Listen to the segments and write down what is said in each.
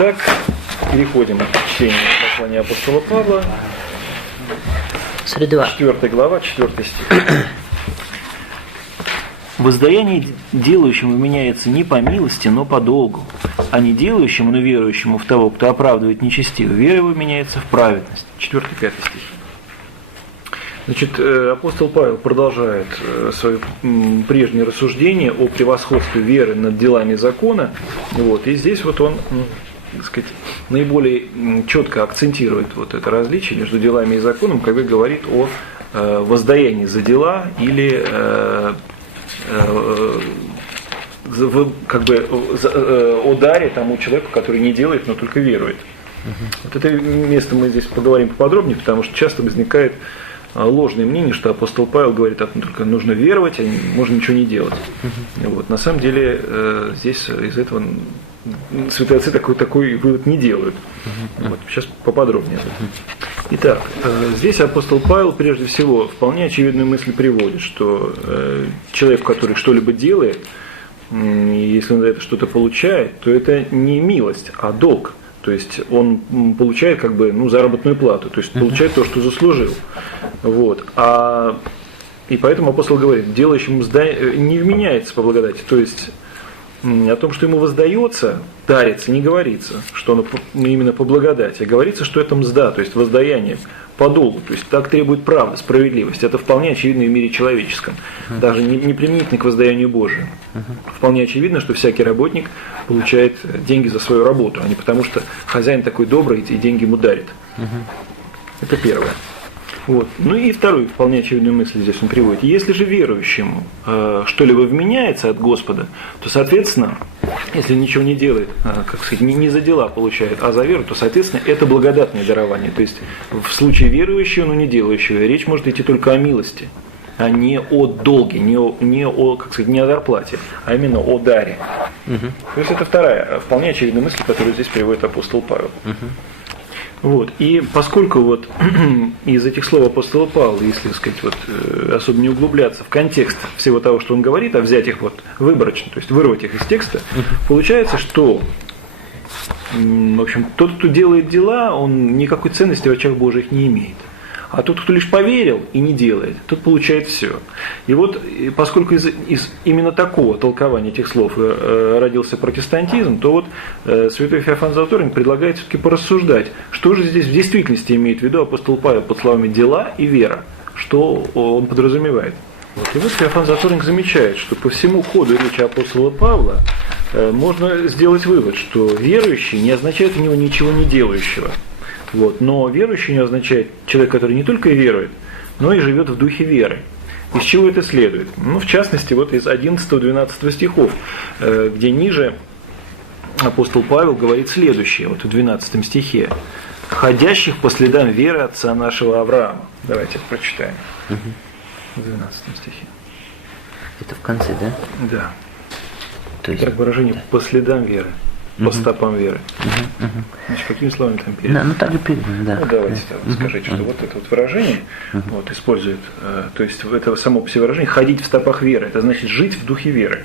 Итак, переходим к чтению послания апостола Павла. 4 глава, 4 стих. «Воздаяние делающему вменяется не по милости, но по долгу, а не делающему, но верующему в того, кто оправдывает нечестиво, вера его меняется в праведность». 4-5 стих. Значит, апостол Павел продолжает свое прежнее рассуждение о превосходстве веры над делами закона. Вот, и здесь вот он, так сказать, наиболее четко акцентирует вот это различие между делами и законом, когда говорит о воздаянии за дела или как бы о даре тому человеку, который не делает, но только верует. Вот это место мы здесь поговорим поподробнее, потому что часто возникает ложное мнение, что апостол Павел говорит, только нужно веровать, а можно ничего не делать. Вот. На самом деле здесь из этого святые отцы такой вывод не делают. Вот. Сейчас поподробнее. Итак, здесь апостол Павел прежде всего вполне очевидную мысль приводит, что человек, который что-либо делает, если он за это что-то получает, то это не милость, а долг. То есть он получает как бы заработную плату, то есть получает то, что заслужил. Вот. И поэтому апостол говорит, делающему не вменяется по благодати. То есть о том, что ему воздается, дарится, не говорится, что оно именно по благодати, а говорится, что это мзда, то есть воздаяние по долгу, то есть так требует правда, справедливость. Это вполне очевидно в мире человеческом, даже не применительно к воздаянию Божию. Вполне очевидно, что всякий работник получает деньги за свою работу, а не потому, что хозяин такой добрый и деньги ему дарит. Это первое. Вот. Ну и вторую вполне очевидную мысль здесь он приводит. Если же верующему что-либо вменяется от Господа, то, соответственно, если ничего не делает, как сказать, не за дела получает, а за веру, то, соответственно, это благодатное дарование. То есть в случае верующего, но не делающего, речь может идти только о милости, а не о долге, не о, как сказать, не о зарплате, а именно о даре. То есть это вторая вполне очевидная мысль, которую здесь приводит апостол Павел. Вот. И поскольку вот из этих слов апостола Павла, если, сказать, вот, особо не углубляться в контекст всего того, что он говорит, а взять их вот выборочно, то есть вырвать их из текста, получается, что в общем, тот, кто делает дела, он никакой ценности в очах Божьих не имеет. А тот, кто лишь поверил и не делает, тот получает все. И вот, поскольку из именно такого толкования этих слов родился протестантизм, то вот святой Феофан Золоторин предлагает все-таки порассуждать, что же здесь в действительности имеет в виду апостол Павел под словами «дела» и «вера», что он подразумевает. Вот. И вот Феофан Золоторин замечает, что по всему ходу речи апостола Павла можно сделать вывод, что верующий не означает у него ничего не делающего. Вот. Но верующий не означает человек, который не только верует, но и живет в духе веры. Из чего это следует? Ну, в частности, вот из 11-12 стихов, где ниже апостол Павел говорит следующее, вот в 12 стихе. «Ходящих по следам веры отца нашего Авраама». Давайте прочитаем. В 12 стихе. Это в конце, да? Да. То есть, как выражение да. «по следам веры». По стопам веры. Значит, какими словами там передано? Да, так и передано, да. Ну, давайте скажите, что вот это вот выражение вот, использует, то есть это само по себе выражение «ходить в стопах веры», это значит жить в духе веры.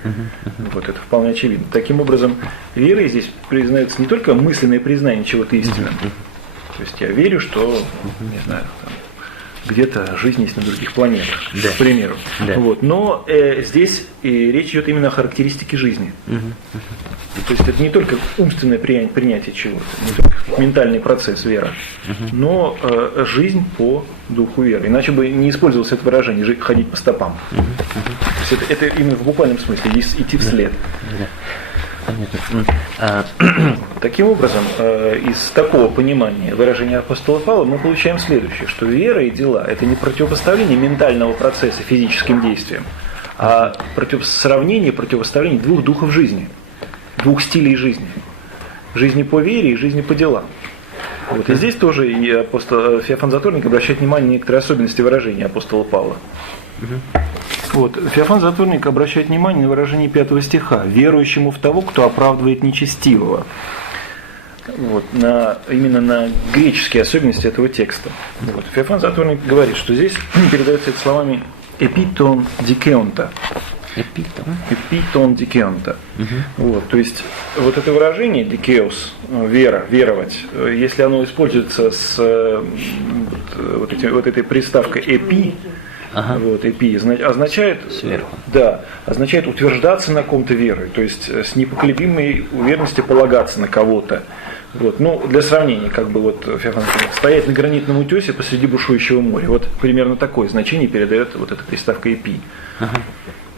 Вот это вполне очевидно. Таким образом, верой здесь признается не только мысленное признание чего-то истинного. То есть я верю, что, не знаю, там, где-то жизнь есть на других планетах, да. к примеру. Да. Вот. Но здесь речь идет именно о характеристике жизни. То есть это не только умственное принятие чего-то, не только ментальный процесс вера, но жизнь по духу веры. Иначе бы не использовалось это выражение «ходить по стопам». То есть это именно в буквальном смысле идти вслед. Таким образом, из такого понимания выражения апостола Павла мы получаем следующее, что вера и дела – это не противопоставление ментального процесса физическим действиям, а противоставление двух духов жизни, двух стилей жизни. Жизни по вере и жизни по делам. Вот. И здесь тоже и апостол Феофан Затворник обращает внимание на некоторые особенности выражения апостола Павла. Вот. Феофан Затворник обращает внимание на выражение 5 стиха «верующему в того, кто оправдывает нечестивого». Вот. Именно на греческие особенности этого текста. Вот. Феофан Затворник говорит, что здесь передается это словами «эпитон дикеонта». Эпитон дикеонта. Вот, то есть вот это выражение дикеос, вера, веровать, если оно используется с вот этой приставкой эпи, вот, эпи, означает, означает утверждаться на ком-то верой, то есть с непоколебимой уверенностью полагаться на кого-то. Вот. Ну, для сравнения, как бы вот стоять на гранитном утесе посреди бушующего моря. Вот примерно такое значение передает вот эта приставка «эпи».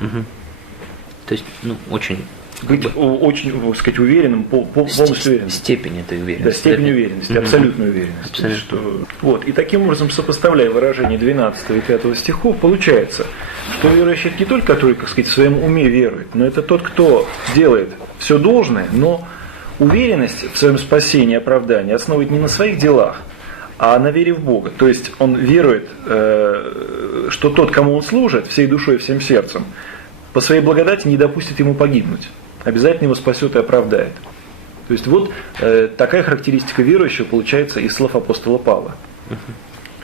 То есть, ну, очень... Быть очень, так сказать, уверенным, полностью уверенным. Степень этой уверенности. Да, степень уверенности, абсолютной уверенности. Абсолютно. Что, вот. И таким образом, сопоставляя выражение 12 и 5 стихов, получается, что верующий это не только который, как сказать, в своем уме верует, но это тот, кто делает все должное, но уверенность в своем спасении и оправдании основывает не на своих делах, а на вере в Бога. То есть он верует, что тот, кому он служит, всей душой и всем сердцем, по своей благодати не допустит ему погибнуть. Обязательно его спасет и оправдает. То есть вот такая характеристика верующего получается из слов апостола Павла.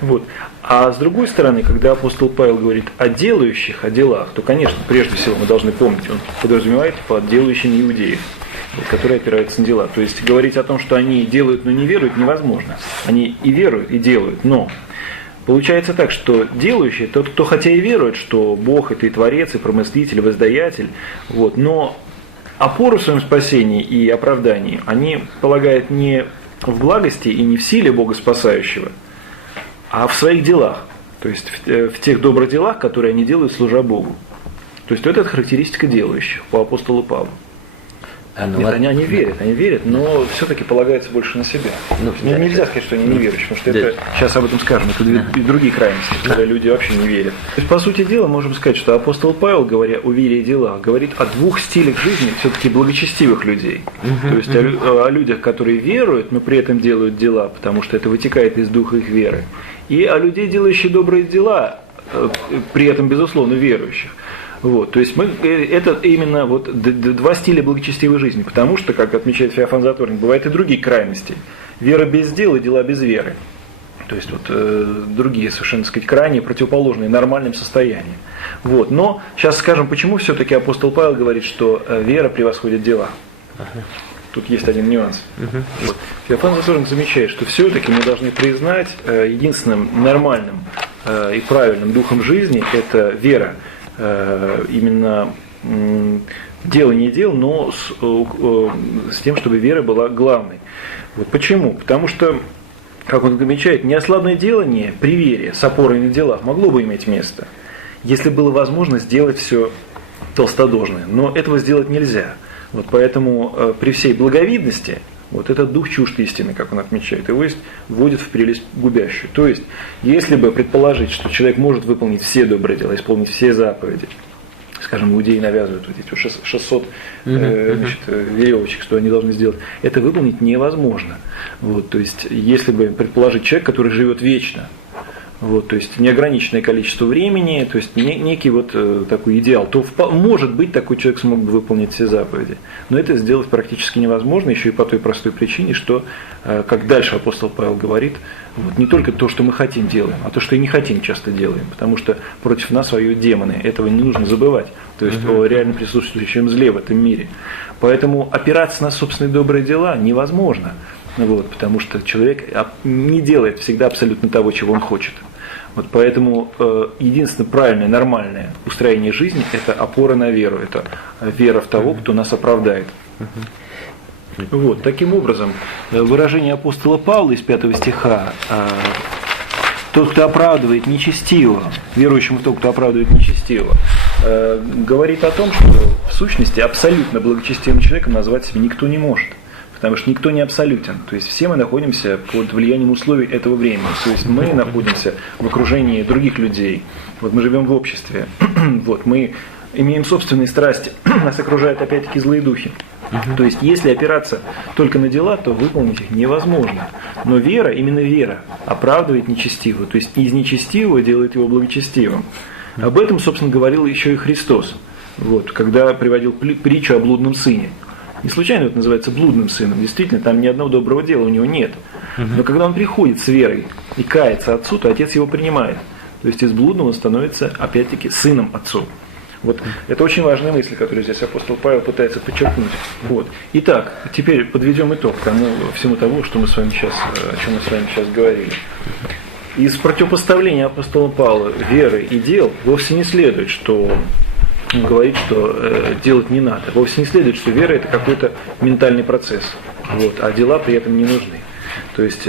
Вот. А с другой стороны, когда апостол Павел говорит о делающих, о делах, то, конечно, прежде всего мы должны помнить, он подразумевает под делающими иудеев, которые опираются на дела. То есть говорить о том, что они делают, но не веруют, невозможно. Они и веруют, и делают, но получается так, что делающий, тот, кто хотя и верует, что Бог это и Творец, и Промыслитель, и Воздаятель, вот, но опору в своем спасении и оправдании они полагают не в благости и не в силе Бога спасающего, а в своих делах, то есть в тех добрых делах, которые они делают, служа Богу. То есть вот это характеристика делающих по апостолу Павлу. Нет, они верят, но все-таки полагаются больше на себя. Нельзя сказать, что они не верующие, потому что это, сейчас об этом скажем, это и другие крайности, когда люди вообще не верят. То есть, по сути дела, можем сказать, что апостол Павел, говоря о вере и делах, говорит о двух стилях жизни все-таки благочестивых людей. То есть о людях, которые веруют, но при этом делают дела, потому что это вытекает из духа их веры. И о людей, делающих добрые дела, при этом, безусловно, верующих. Вот, то есть это именно вот два стиля благочестивой жизни, потому что, как отмечает Феофан Затворник, бывают и другие крайности. Вера без дела и дела без веры. То есть вот другие совершенно, так сказать, крайне противоположные нормальным состояниям. Вот, но сейчас скажем, почему все-таки апостол Павел говорит, что вера превосходит дела. Тут есть один нюанс. Вот. Феофан Затворник замечает, что все-таки мы должны признать единственным нормальным и правильным духом жизни это вера. Именно дело не дел, но с тем, чтобы вера была главной. Вот почему? Потому что, как он замечает, неослабное делание при вере с опорой на делах могло бы иметь место, если было возможно сделать все толстодожное. Но этого сделать нельзя. Вот поэтому при всей благовидности вот этот дух чужд истины, как он отмечает, его вводит в прелесть губящую. То есть, если бы предположить, что человек может выполнить все добрые дела, исполнить все заповеди, скажем, иудеи навязывают вот эти 600 веревочек, что они должны сделать, это выполнить невозможно. Вот, то есть, если бы предположить человек, который живет вечно, вот, то есть неограниченное количество времени, то есть некий вот такой идеал, то может быть такой человек смог бы выполнить все заповеди. Но это сделать практически невозможно, еще и по той простой причине, что, как дальше апостол Павел говорит, вот, не только то, что мы хотим, делаем, а то, что и не хотим, часто делаем, потому что против нас воюют демоны, этого не нужно забывать, то есть о реально присутствующем зле в этом мире. Поэтому опираться на собственные добрые дела невозможно, вот, потому что человек не делает всегда абсолютно того, чего он хочет. Вот поэтому единственное правильное, нормальное устроение жизни – это опора на веру, это вера в того, кто нас оправдает. Вот, таким образом, выражение апостола Павла из 5 стиха «Тот, кто оправдывает нечестивого, верующему в того, кто оправдывает нечестивого», говорит о том, что в сущности абсолютно благочестивым человеком назвать себя никто не может. Потому что никто не абсолютен. То есть все мы находимся под влиянием условий этого времени. То есть мы находимся в окружении других людей. Вот мы живем в обществе. Вот мы имеем собственные страсти. Нас окружают опять-таки злые духи. То есть если опираться только на дела, то выполнить их невозможно. Но вера, именно вера, оправдывает нечестивого. То есть из нечестивого делает его благочестивым. Об этом, собственно, говорил еще и Христос. Вот, когда приводил притчу о блудном сыне. Не случайно это называется блудным сыном. Действительно, там ни одного доброго дела у него нет. Но когда он приходит с верой и кается отцу, то отец его принимает. То есть из блудного он становится, опять-таки, сыном отцу. Вот это очень важная мысль, которую здесь апостол Павел пытается подчеркнуть. Вот. Итак, теперь подведем итог всему тому, что мы с вами сейчас, о чем мы с вами сейчас говорили. Из противопоставления апостола Павла веры и дел вовсе не следует, что он говорит, что делать не надо. Вовсе не следует, что вера – это какой-то ментальный процесс, вот, а дела при этом не нужны. То есть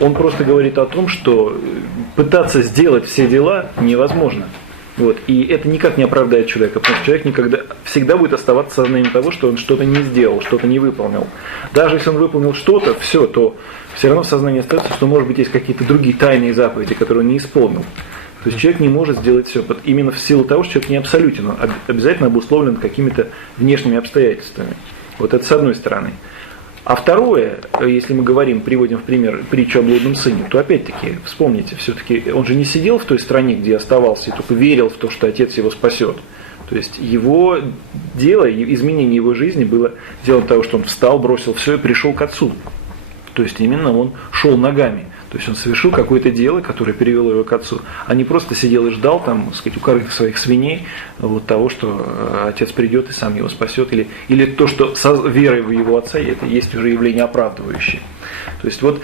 он просто говорит о том, что пытаться сделать все дела невозможно. Вот. И это никак не оправдает человека, потому что человек всегда будет оставаться сознанием того, что он что-то не сделал, что-то не выполнил. Даже если он выполнил что-то, все, то все равно в сознании остается, что, может быть, есть какие-то другие тайные заповеди, которые он не исполнил. То есть человек не может сделать все, именно в силу того, что человек не абсолютен, он обязательно обусловлен какими-то внешними обстоятельствами. Вот это с одной стороны. А второе, если мы приводим в пример притчу о блудном сыне, то опять-таки, вспомните, все-таки он же не сидел в той стране, где оставался, и только верил в то, что отец его спасет. То есть его дело, изменение его жизни было делом того, что он встал, бросил все и пришел к отцу. То есть именно он шел ногами. То есть он совершил какое-то дело, которое перевело его к отцу, а не просто сидел и ждал там, так сказать, у корыта своих свиней вот того, что отец придет и сам его спасет, или то, что со верой в его отца это есть уже явление оправдывающее. То есть вот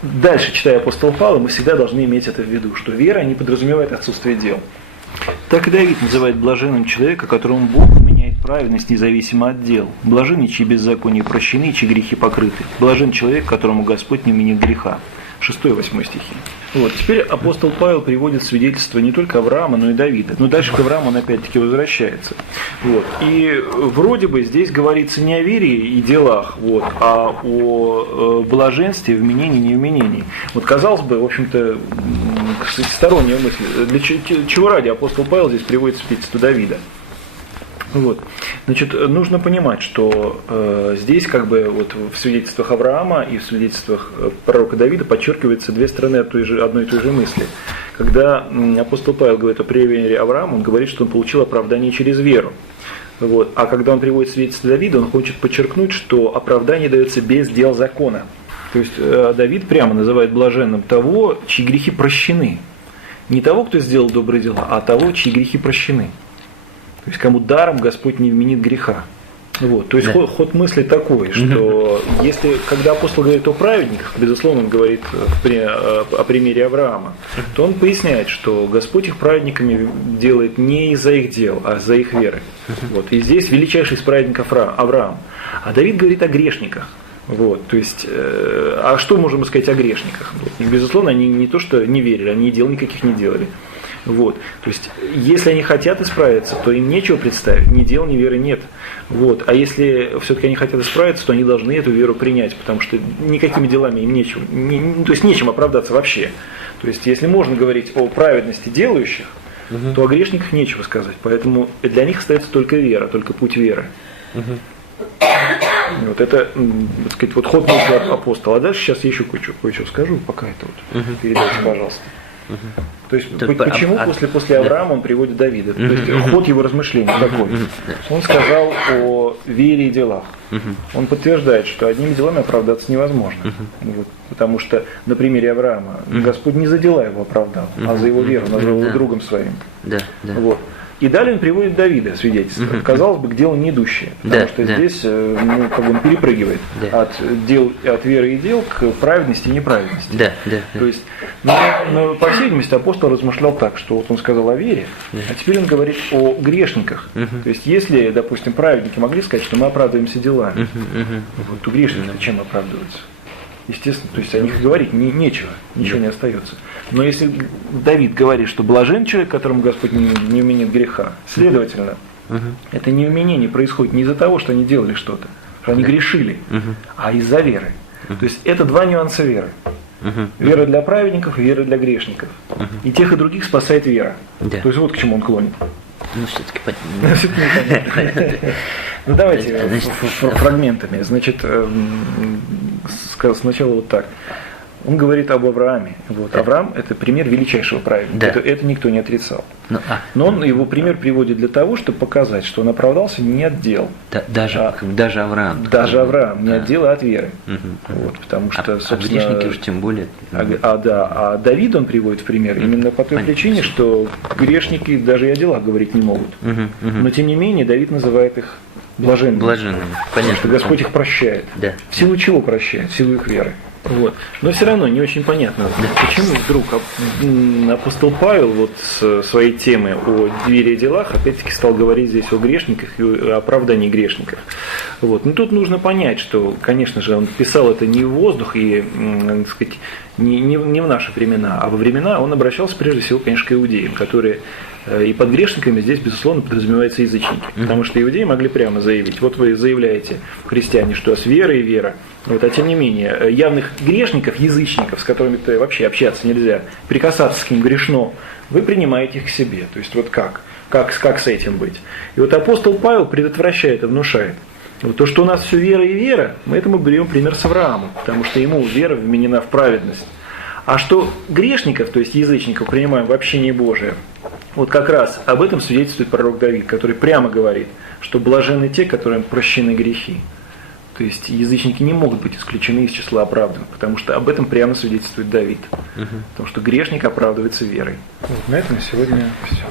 дальше, читая апостола Павла, мы всегда должны иметь это в виду, что вера не подразумевает отсутствие дел. Так и Давид называет блаженным человека, которому Бог вменяет праведность независимо от дел. Блаженны, чьи беззакония прощены, чьи грехи покрыты. Блажен человек, которому Господь не вменит греха. 6-8 стихи. Вот. Теперь апостол Павел приводит свидетельство не только Авраама, но и Давида. Но дальше к Аврааму он опять-таки возвращается. Вот. И вроде бы здесь говорится не о вере и делах, вот, а о блаженстве, вменении и невменении. Вот казалось бы, в общем-то, сторонняя мысль. Для чего ради апостол Павел здесь приводит свидетельство Давида? Вот. Значит, нужно понимать, что здесь вот в свидетельствах Авраама и в свидетельствах пророка Давида подчеркиваются две стороны одной и той же мысли. Когда апостол Павел говорит о примере Авраама, он говорит, что он получил оправдание через веру. Вот. А когда он приводит свидетельство Давида, он хочет подчеркнуть, что оправдание дается без дел закона. То есть Давид прямо называет блаженным того, чьи грехи прощены. Не того, кто сделал добрые дела, а того, чьи грехи прощены. То есть кому даром Господь не вменит греха. Вот. То есть ход мысли такой, что когда апостол говорит о праведниках, безусловно, он говорит о примере Авраама, то он поясняет, что Господь их праведниками делает не из-за их дел, а из-за их веры. Вот. И здесь величайший из праведников Авраам. А Давид говорит о грешниках. Вот, то есть, а что можем сказать о грешниках? Вот. И, безусловно, они не то, что не верили, они дел никаких не делали. Вот. То есть, если они хотят исправиться, то им нечего представить, ни дел, ни веры нет. Вот. А если все-таки они хотят исправиться, то они должны эту веру принять, потому что никакими делами им нечего, то есть нечем оправдаться вообще. То есть, если можно говорить о праведности делающих, то о грешниках нечего сказать. Поэтому для них остается только вера, только путь веры. Вот это, так сказать, вот ход мысли апостола. А дальше сейчас я еще кое-что скажу, пока это вот передайте, пожалуйста. То есть почему после Авраама он приводит Давида? То есть ход его размышлений такой. Он сказал о вере и делах. Он подтверждает, что одними делами оправдаться невозможно. Вот, потому что на примере Авраама Господь не за дела его оправдал, а за его веру, назвал его другом своим. Вот. И далее он приводит Давида свидетельство. Казалось бы, к делу не идущее. Потому что здесь он перепрыгивает от веры и дел к праведности и неправедности. То есть, но, по всей видимости, апостол размышлял так, что вот он сказал о вере, а теперь он говорит о грешниках. То есть, если, допустим, праведники могли сказать, что мы оправдываемся делами, вот, то грешники чем оправдываются? Естественно, то есть о них говорить нечего, ничего не остается. Но если Давид говорит, что блажен человек, которому Господь не вменит греха, следовательно, это невменение происходит не из-за того, что они делали что-то, что они грешили, а из-за веры. То есть это два нюанса веры. Вера для праведников и вера для грешников. И тех, и других спасает вера. То есть вот к чему он клонит. Ну, все-таки понятно. Ну, давайте фрагментами. Значит, сначала вот так. Он говорит об Аврааме. Вот. Авраам – это пример величайшего праведника. Да. Это никто не отрицал. Но он его пример приводит для того, чтобы показать, что он оправдался не от дел. Даже Авраам. Даже Авраам, не от дела, а от веры. Вот, потому что, собственно, грешники уж тем более. А Давид он приводит в пример именно по той причине, что грешники даже и о делах говорить не могут. Но тем не менее Давид называет их блаженными. Понятно. Потому что Господь их прощает. Да. В силу чего прощает? В силу их веры. Вот. Но все равно не очень понятно, почему вдруг апостол Павел вот с своей темы о вере и делах опять-таки стал говорить здесь о грешниках и о оправдании грешников. Вот. Но тут нужно понять, что, конечно же, он писал это не в воздух и, так сказать, не в наши времена, а во времена он обращался прежде всего, конечно, к иудеям, которые и под грешниками здесь, безусловно, подразумеваются язычники. Потому что иудеи могли прямо заявить, вот вы заявляете, христиане, что у вас вера и вера, вот, а тем не менее, явных грешников, язычников, с которыми-то вообще общаться нельзя, прикасаться к ним грешно, вы принимаете их к себе. То есть вот как с этим быть? И вот апостол Павел предотвращает и внушает. Вот то, что у нас все вера и вера, мы этому берем пример с Авраамом, потому что ему вера вменена в праведность. А что грешников, то есть язычников, принимаем в общение Божие, вот как раз об этом свидетельствует пророк Давид, который прямо говорит, что блаженны те, которым прощены грехи. То есть язычники не могут быть исключены из числа оправданных, потому что об этом прямо свидетельствует Давид. Потому что грешник оправдывается верой. Вот на этом сегодня все.